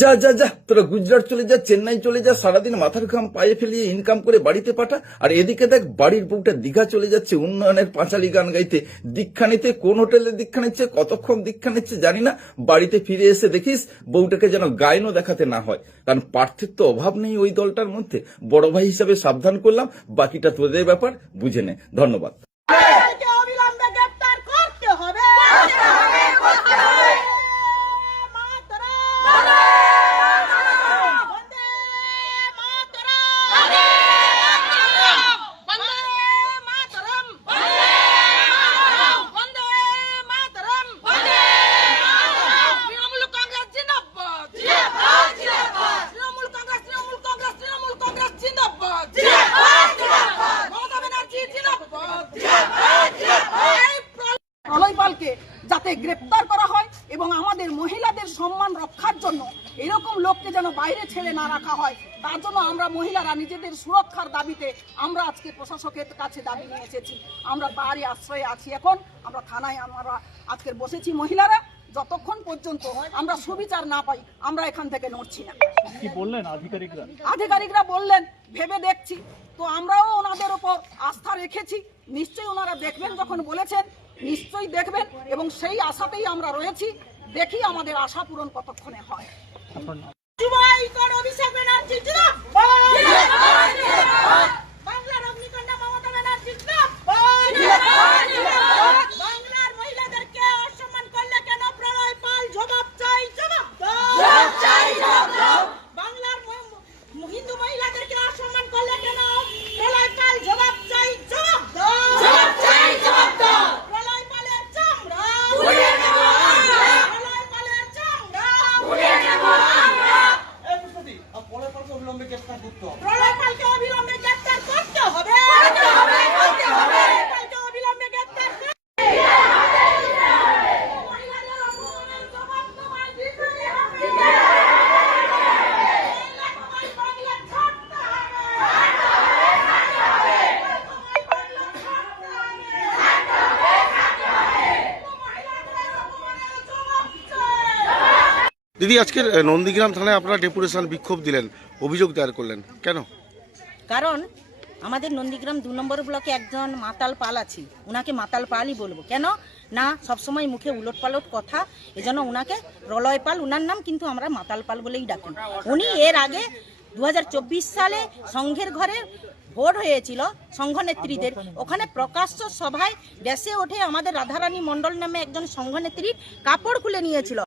যা যা যা, তোরা গুজরাট চলে যা, চেন্নাই চলে যা, সারাদিন মাথার ঘাম পায়ে ফেলিয়ে ইনকাম করে বাড়িতে পাঠা। আর এদিকে দেখ, বাড়ির বউটা দীঘা চলে যাচ্ছে উন্নয়নের পাঁচালী গান গাইতে। দীক্ষা নিতে কোন হোটেলে দীক্ষা নিচ্ছে, কতক্ষণ দীক্ষা নিচ্ছে জানি না। বাড়িতে ফিরে এসে দেখিস বউটাকে যেন গায়নও দেখাতে না হয়, কারণ পার্থের তো অভাব নেই ওই দলটার মধ্যে। বড় ভাই হিসাবে সাবধান করলাম, বাকিটা তোদের ব্যাপার, বুঝে নে। ধন্যবাদ। প্রলয়পালকে যাতে গ্রেপ্তার করা হয় এবং আমাদের মহিলাদের সম্মান রক্ষার জন্য এরকম লোককে যেন বাইরে ছেড়ে না রাখা হয়, তার জন্য আমরা মহিলারা নিজেদের সুরক্ষার দাবিতে আমরা আজকে প্রশাসকের কাছে দাবি নিয়ে এসেছি। আমরা তারই আশ্রয়ে আছি। এখন আমরা থানায় আমরা আজকে বসেছি মহিলারা, যতক্ষণ পর্যন্ত আমরা সুবিচার না পাই আমরা এখান থেকে নড়ছি না। কি বললেন আধিকারিকরা বললেন ভেবে দেখছি, তো আমরাও ওনাদের উপর আস্থা রেখেছি। নিশ্চয়ই ওনারা দেখবেন, যখন বলেছেন নিশ্চয়ই দেখবেন, এবং সেই আশাতেই আমরা রয়েছি। দেখি আমাদের আশা পূরণ কতক্ষণে হয়। প্রলয়পালকে অবিলম্বে গ্রেফতার করতে হবে। দিদি, আজকের নন্দীগ্রাম থানায় আপনারা ডেপুটেশন বিক্ষোভ দিলেন, অভিযোগ দায়ের করলেন, কেন? কারণ আমাদের নন্দীগ্রাম 2 নম্বর ব্লকে একজন মাতাল পাল আছে, ওনাকে মাতাল পালই বলবো। কেন না, সবসময় মুখে উলট পালট কথা, এজন্য ওনাকে প্রলয় পাল ওনার নাম, কিন্তু আমরা মাতাল পাল বলেই ডাকি। উনি এর আগে 2024 সালে সংঘের ঘরে ভোট হয়েছিল সংঘ নেত্রীদের, ওখানে প্রকাশ্য সভায় ডেসে ওঠে আমাদের রাধারানী মণ্ডল নামে একজন সংঘ নেত্রী কাপড় খুলে নিয়েছিল।